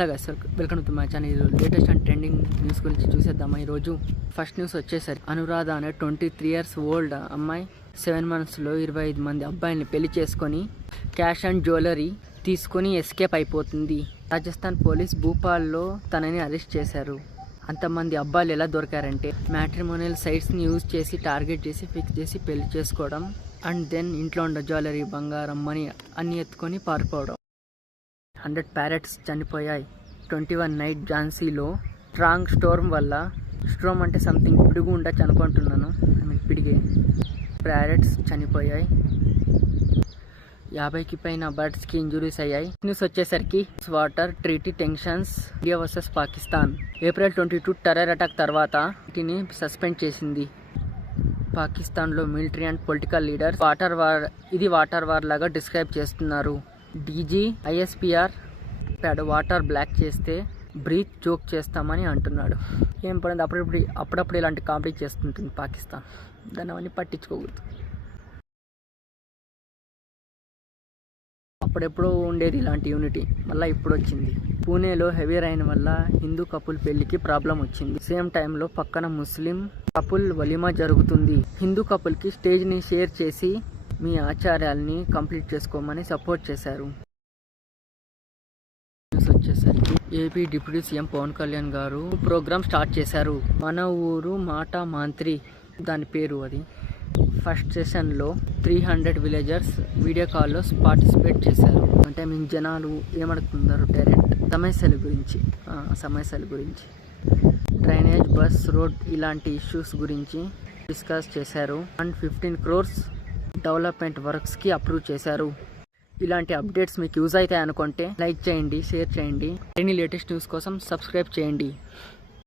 Hello guys, welcome to my channel. Latest and trending news గురించి చూసేద్దామా. ఈరోజు first news వచ్చేసరికి అనురాధ అనే 23 years ఓల్డ్ అమ్మాయి 7 monthsలో 25 మంది అబ్బాయిల్ని పెళ్లి చేసుకొని క్యాష్ అండ్ జ్యువెలరీ తీసుకొని ఎస్కేప్ అయిపోతుంది. రాజస్థాన్ పోలీస్ భూపాల్లో తనని అరెస్ట్ చేశారు. అంతమంది అబ్బాయిలు ఎలా దొరికారంటే మ్యాట్రిమోనియల్ సైట్స్ని యూజ్ చేసి టార్గెట్ చేసి ఫిక్స్ చేసి పెళ్లి చేసుకోవడం అండ్ దెన్ ఇంట్లో ఉన్న జ్యువెలరీ, బంగారం, మనీ అన్నీ ఎత్తుకొని పారిపోవడం. 100 parrots చనిపోయాయి. 21 night ఝాన్సీలో స్ట్రాంగ్ స్టోర్మ్ వల్ల, స్టోర్మ్ అంటే సంథింగ్ పిడుగు ఉండొచ్చు అనుకుంటున్నాను, పిడిగే. ప్యారెట్స్ చనిపోయాయి. 50కి పైన బర్డ్స్కి ఇంజురీస్ అయ్యాయి. న్యూస్ వచ్చేసరికి water treaty tensions, India versus Pakistan. April 22 terror attack తర్వాత వీటిని సస్పెండ్ చేసింది. పాకిస్తాన్లో military and political leaders water war లాగా డిస్క్రైబ్ చేస్తున్నారు. డీజీ ఐఎస్పీఆర్ వాటర్ బ్లాక్ చేస్తే బ్రీత్ జోక్ చేస్తామని అంటున్నాడు. ఏం పడింది, అప్పుడప్పుడు ఇలాంటి కామెడీ చేస్తుంటుంది పాకిస్తాన్. దాన్ని అవన్నీ పట్టించుకోకూడదు. అప్పుడెప్పుడో ఉండేది ఇలాంటి యూనిటీ, మళ్ళీ ఇప్పుడు వచ్చింది. పూణేలో హెవీ రైన్ వల్ల హిందూ కపుల్ పెళ్లికి ప్రాబ్లం వచ్చింది. సేమ్ టైంలో పక్కన ముస్లిం కపుల్ వలిమా జరుగుతుంది. హిందూ కపుల్కి స్టేజ్ని షేర్ చేసి మీ ఆచార్యాల్ని కంప్లీట్ చేసుకోమని సపోర్ట్ చేశారు. న్యూస్ వచ్చేసరికి AP deputy CM Pawan Kalyan garu programme start చేశారు. మన ఊరు మాట మంత్రి దాని పేరు. అది ఫస్ట్ సెషన్లో 300 villagers వీడియో కాల్లో పార్టిసిపేట్ చేశారు. అంటే మీ జనాలు ఏమడుతున్నారు, డైరెక్ట్ సమస్యల గురించి డ్రైనేజ్, బస్, రోడ్ ఇలాంటి ఇష్యూస్ గురించి డిస్కస్ చేశారు. అండ్ 15 crores డెవలప్మెంట్ వర్క్స్కి అప్రూవ్ చేశారు. ఇలాంటి అప్డేట్స్ మీకు యూజ్ అవుతాయి అనుకుంటే లైక్ చేయండి, షేర్ చేయండి. ఎనీ లేటెస్ట్ న్యూస్ కోసం సబ్స్క్రైబ్ చేయండి.